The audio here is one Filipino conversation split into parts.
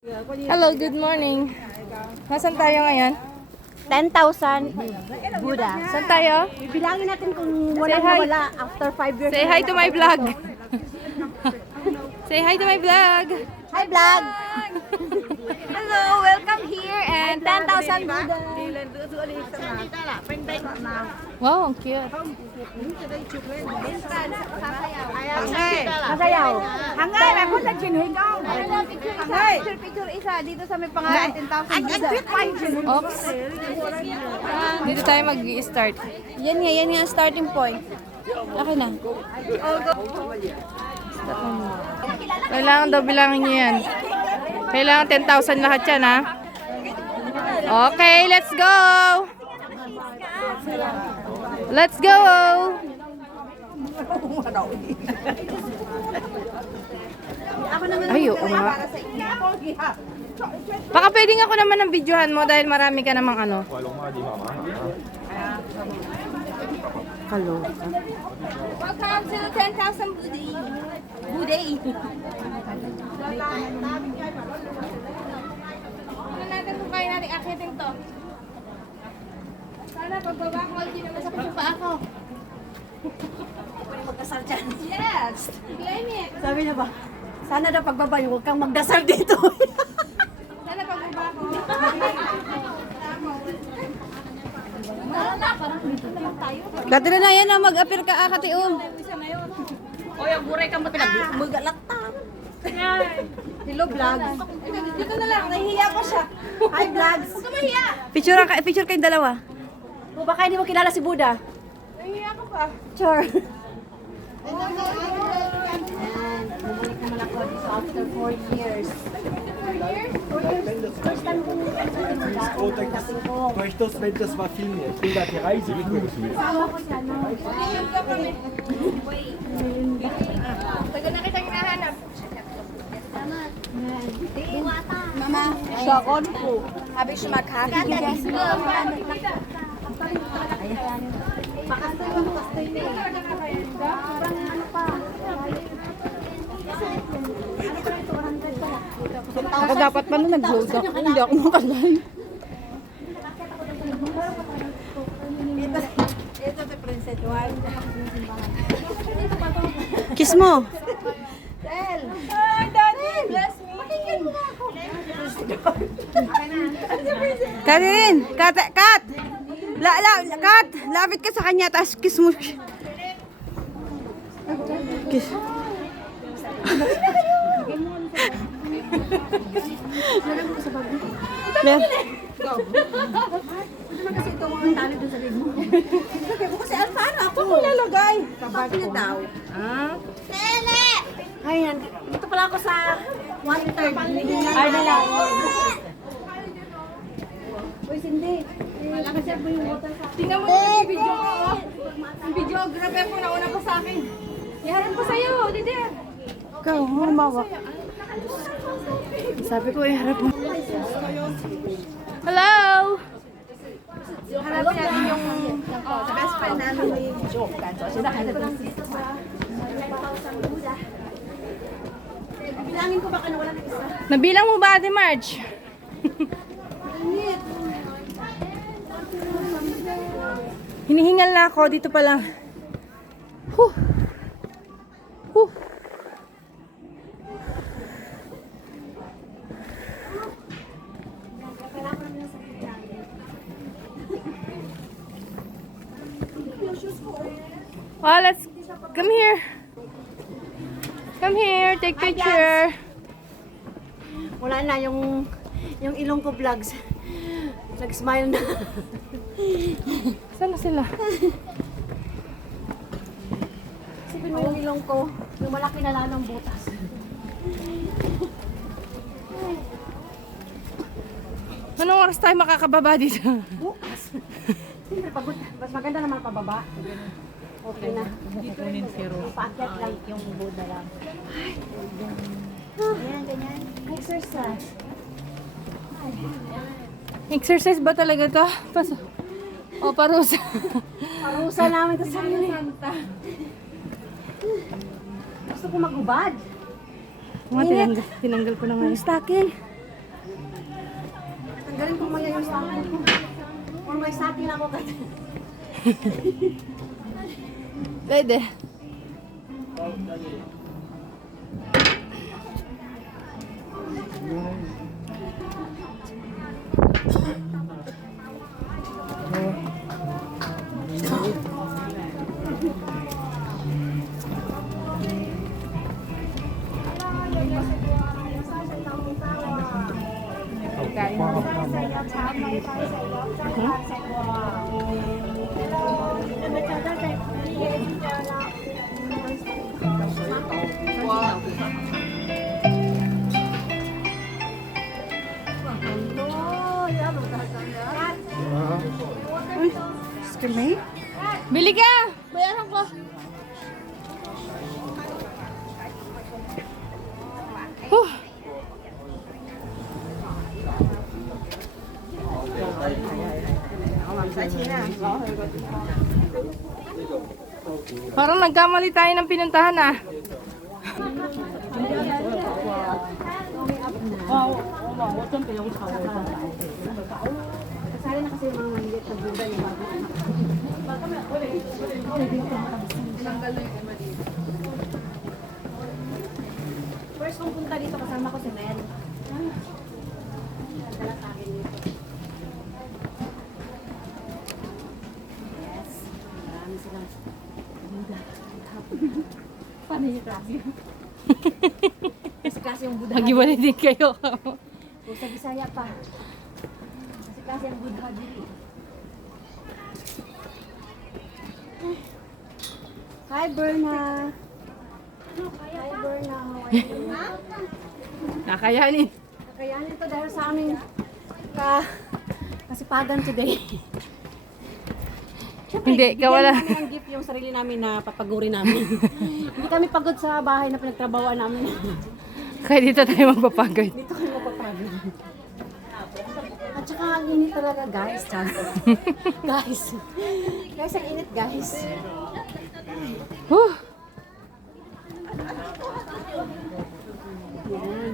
Hello, good morning. Nasaan tayo ngayon? 10,000 Buddha. Saan tayo? Bilangin natin kung wala Say na hi. wala after 5 years. Say hi to my vlog. Say hi to my vlog. Hi vlog! Hello, welcome here and 10,000 Buddha. Wow, ang cute. Masayaw. Hangay, ako sa chinuhin ko. Hangay. Picture isa dito sa may pangalan 10,000 Buddha. Oops. Dito tayo mag-i-start. Yan nga ang starting point. Okay na. Kailangan daw bilangin niyo yan. Kailangan 10,000 lahat yan, ha? Okay, let's go! Let's go! Ay, oo nga. Baka pwedeng ako naman ang videohan mo dahil marami ka namang ano. Kaloka. Welcome to 10,000 Buddha. Buddha. Ano natin kung kaya natin akitin to? Sana pagbaba ko, hindi naman sa yung paa ko. Pwede magdasal dyan. Yes! Claim it! Sabi na ba? Sana daw pagbaba yung huwag kang magdasal dito. Sana pagbaba ko. Dati na yan na mag-appear ka akatium. O, yung buray kang mapinag. Magalaktam. Hello, vlog. Dito na lang, nahihiya pa siya. Hi vlogs. Huwag ka mahiya. Picture kayong dalawa. O baka hindi mo kilala si Buddha. Nahihiya ka pa. Sure. Bumalik naman ako dito after 4 years. First time kong pagdating ko. Möchtest, wenn das mal filmen. Ich will da die Reise mitnehmen. Sama ko siya, no? Tagal na kitang hinahanap. Mama, syakon po. Habis sumakakit. Ako dapat pa na nag-load ako. Hindi ako makalive. Ito si Princess Juan. Kiss mo. Hi, Daddy! Bless me! Pakinggan mo ako. Karin, kat. Kat, lapit ka sa kanya, tapos kiss mo. Kiss. Mer. Kasi ito mga tali doon sa leg mo. Kasi Alfano, ako ko lalagay. Bakit niya daw? Tele! Ayan, dito pala ako sa 1/3. Ay, nila. Uy, Cindy. Nakasya mo yung water sa... Tingnan mo yung video ko. Yung videographer ko nauna pa sa akin. Iharap ko sa'yo, didi. Ikaw, humawak. Sabi ko, harap mo. Hello! Hanapin natin yung best friend namin ni Joke. Bilangin ko baka nawala na isa. Nabilang mo ba, Ate Marge? Hinihingal na ako. Dito pa lang. Huh. Huh. Oh, let's come here. Come here, take picture. Wala na yung ilong ko vlogs. Nag-smile na. Saan na sila? Sipin mo yung ilong ko. Yung malaki na lang ng butas. Anong oras tayo makakababa dito? Bukas. Siyempre pagod. Mas maganda naman pababa. Okay na. Paakyat lang yung Buddha lang. Ayan, ganyan. Exercise. Exercise ba talaga to? O, parusa. Parusa namin ito sa Gusto ko magubad. Tinanggal ko na nga. Yung stocking. Tanggalin ko maya yung stocking ko. Or may stocking ako kasi. Pwede. Excuse me? Bili ka! Bayaran ko. Huh. Parang nagkamali tayo ng pinuntahan ah. Kasali na kasi yung mga maliit na buda yung bago. First kong punta dito kasama ko si Mel. Dala sa akin dito. Yes. Marami silang buda. Paano yung klase? Kasi klase yung buda. Mag-iwalay din kayo. O sa Bisaya pa. Kasi klase yung buda dito. Hi, Berna. Hi, Berna. How are you? Kakayanin. Kakayanin to dahil sa aming kasipagan today. Hindi, kawala. Bigyan namin ng gift yung sarili namin na papaguri namin. Hindi kami pagod sa bahay na pinagtrabahoan namin. Kaya dito tayo magpapagod. Dito kami mapapagod. At saka ang init talaga guys. Guys. Guys, ang init guys. Huh. Yan.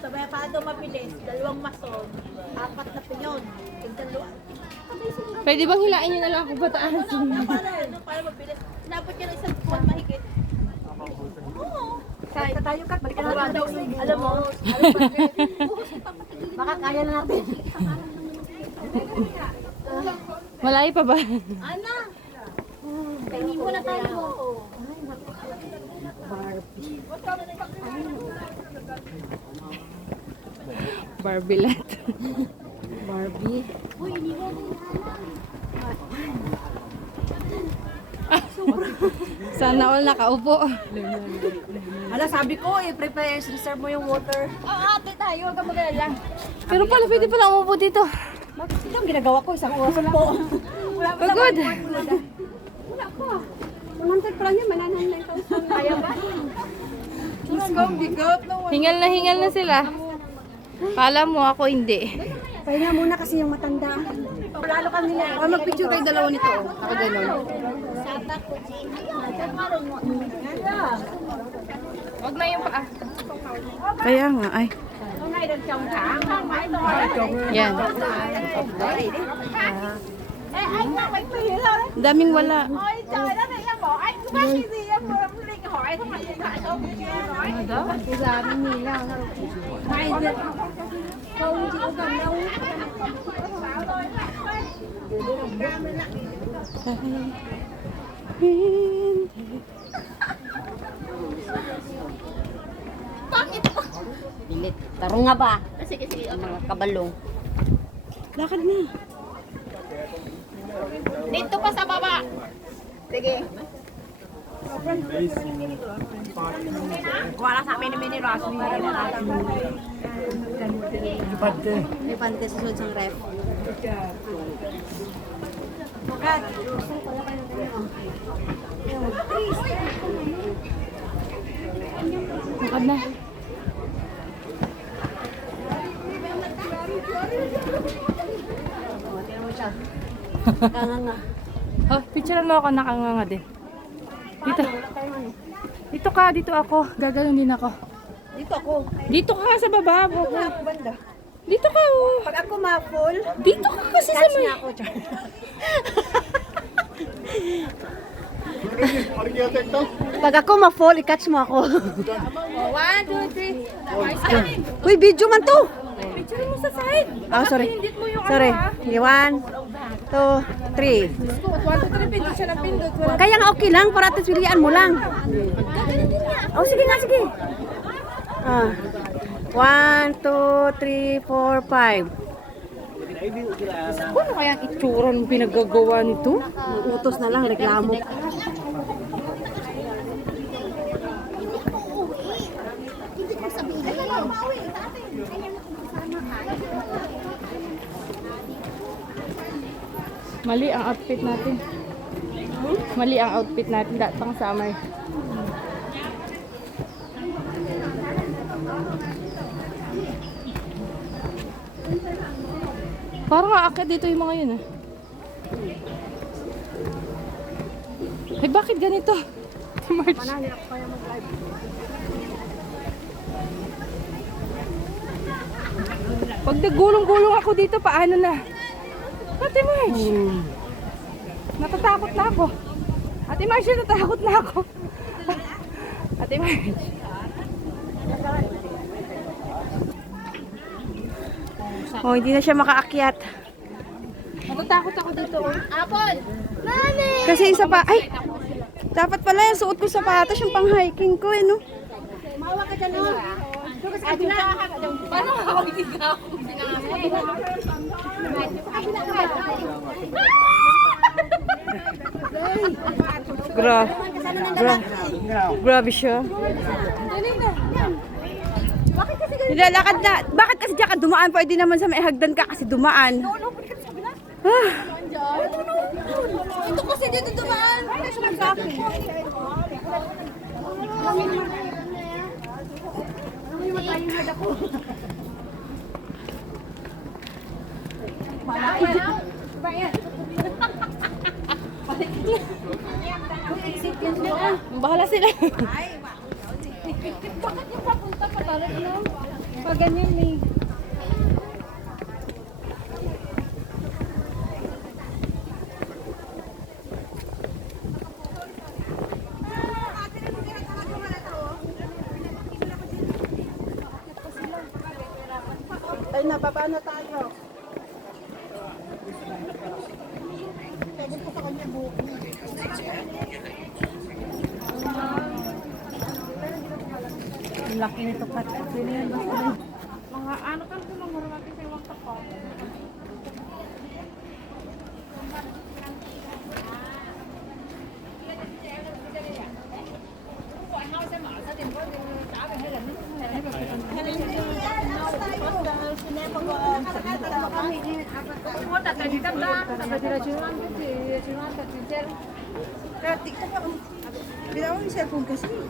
Sabay pa ito mabilis. 2 mason. 4 na pinyon. Tigdalawa. Pwede bang hilain nyo na lang ako bataan? Para mabilis. Inabot niya ng 1 buwan mahigit. Oo. Kaya tayo kat, balikan natin daw. Alam mo, Baka kaya na natin. Malayo pa ba? Ana! Tingin mo na tayo. Barbilat. Barbie. Sana all nakaupo. Hala, sabi ko, i-prepare, reserve mo yung water. Oo, ate tayo. Huwag kang mag-alala. Pero pala, pwede pala umupo dito. Bakit ito ang ginagawa ko? Isang oras po. Pagod. Wala ko. 100 pa lang yun, mananan 9,000. Kaya ba? Hingal na sila. Kala mo ako hindi. Pahinga muna kasi yung matanda. Lalo kang nila. Mag-picture kayo dalawa nito. Ako gano'n. Huwag na yung paa. Kaya nga, ay. Yan. Daming wala. Ôi trời đất này em bỏ anh cứ bắt cái gì em Linh hỏi xong lại điện thoại cho ông kia nói Bây giờ mình nhìn nào. Mai việc. Không chị có cần đâu. Pilit. Tarong nga ba? Sige, sige. Mga kabalong. Lakad na. Dito pa sa baba. Sige. Wala sa amin ni Mini Ross. Pante. May pante sa sunod sang ref. Lakad na. Tingnan mo siya. Kanga nga. Oh, picturean mo ako, nakanganga din. Dito. Dito ka, dito ako. Gagawin din ako. Dito ako. Dito ka sa baba. Banda. Dito ka. Oh. Pag ako ma-full, Dito ka kasi sa catch may... niya ako. Char. Pag ako ma-full, i-catch mo ako. 1, 2, 3. Uy, video man to. Picture mo sa side. Ah, sorry. Pinindit mo yung Sorry. ano, 1, 2, 3. 1, 2, 3. Pindot siya ng pindot. Wala. Kaya nga okay lang, para at pilihan mo lang. Oh, sige nga, sige. Ah. 1, 2, 3, 4, 5. Ano kaya ang itsura ng pinagagawa nito? Utos na lang, reklamo. Mali ang outfit natin. Mali ang outfit natin. Dapat pang summer. Parang aakyat dito yung mga yun ah. Ay, bakit ganito? March. Pag nagulong-gulong ako dito, paano na? Ate March! Natatakot na ako. Ate March, natatakot na ako. Ate March. Oh, hindi na siya makaakyat. Natatakot ako dito. Apple! Mami! Kasi isa pa, ay, dapat pala yung suot ko sapatos, yung pang-hiking ko, no? Mawa ka dyan, no? Paano ako hindi ka ako? Grabe siya. Nilalakad na. Bakit kasi diyan ka dumaan? Pwede naman sa may hagdan ka kasi dumaan. Ah. Ito kasi dito dumaan. Kasi magkaki. Bahala sila. Bakit yung papunta pa talaga, no? Pag ganyan, may... Ay, nababa na tayo. Ang laki nito pat. Mga ano kan kung marami sa wakta ko. Bitawan yung cellphone kasi.